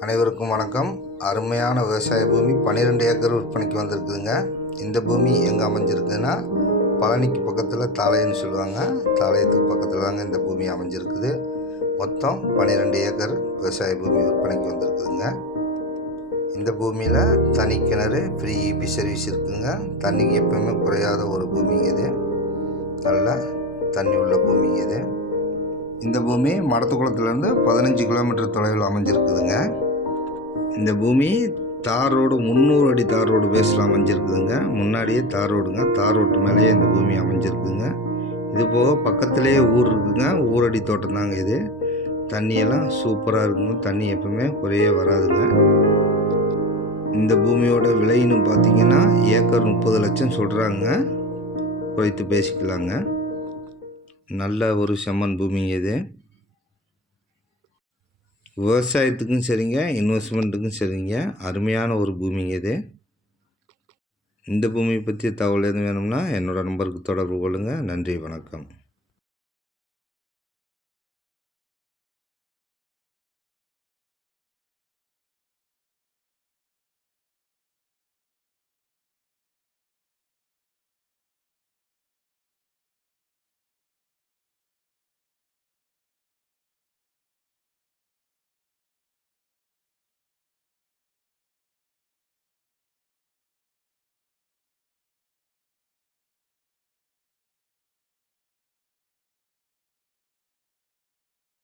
அனைவருக்கும் வணக்கம். அருமையான விவசாய பூமி பன்னிரெண்டு ஏக்கர் விற்பனைக்கு வந்திருக்குதுங்க. இந்த பூமி எங்கே அமைஞ்சிருக்குன்னா பழனிக்கு பக்கத்தில் தாளையன்னு சொல்லுவாங்க. தாளையத்துக்கு பக்கத்தில் தாங்க இந்த பூமி அமைஞ்சிருக்குது. மொத்தம் பன்னிரெண்டு ஏக்கர் விவசாய பூமி விற்பனைக்கு வந்திருக்குதுங்க. இந்த பூமியில் தனி கிணறு ஃப்ரீ இபி சர்வீஸ் இருக்குதுங்க. தண்ணிக்கு எப்பவுமே குறையாத ஒரு பூமிங்க இது. நல்ல தண்ணி உள்ள பூமிங்க இது. பூமி மடத்துக்குளத்துலேருந்து பதினஞ்சு கிலோமீட்டர் தொலைவில் அமைஞ்சிருக்குதுங்க. இந்த பூமி தார் ரோடு முந்நூறு அடி தார் ரோடு பேஸில் அமைஞ்சிருக்குதுங்க. முன்னாடியே தார் ரோடுங்க. தார் ரோட்டு மேலேயே இந்த பூமி அமைஞ்சிருக்குதுங்க. இது போக பக்கத்துலேயே ஊர் இருக்குங்க ஊரடி தோட்டம் தாங்க இது. தண்ணியெல்லாம் சூப்பராக இருக்குங்க. தண்ணி எப்பவுமே குறையே வராதுங்க. இந்த பூமியோட விலைன்னு பார்த்தீங்கன்னா ஏக்கர் முப்பது லட்சம் சொல்கிறாங்க குறைத்து பேசிக்கலாங்க. நல்ல ஒரு செம்மன் பூமிங்க இது. விவசாயத்துக்கும் சரிங்க இன்வெஸ்ட்மெண்ட்டுக்கும் சரிங்க. அருமையான ஒரு பூமிங்க இது. இந்த பூமியை பற்றி தகவல் எதுவும் வேணும்னா என்னோடய நம்பருக்கு தொடர்பு கொள்ளுங்கள் நன்றி வணக்கம்.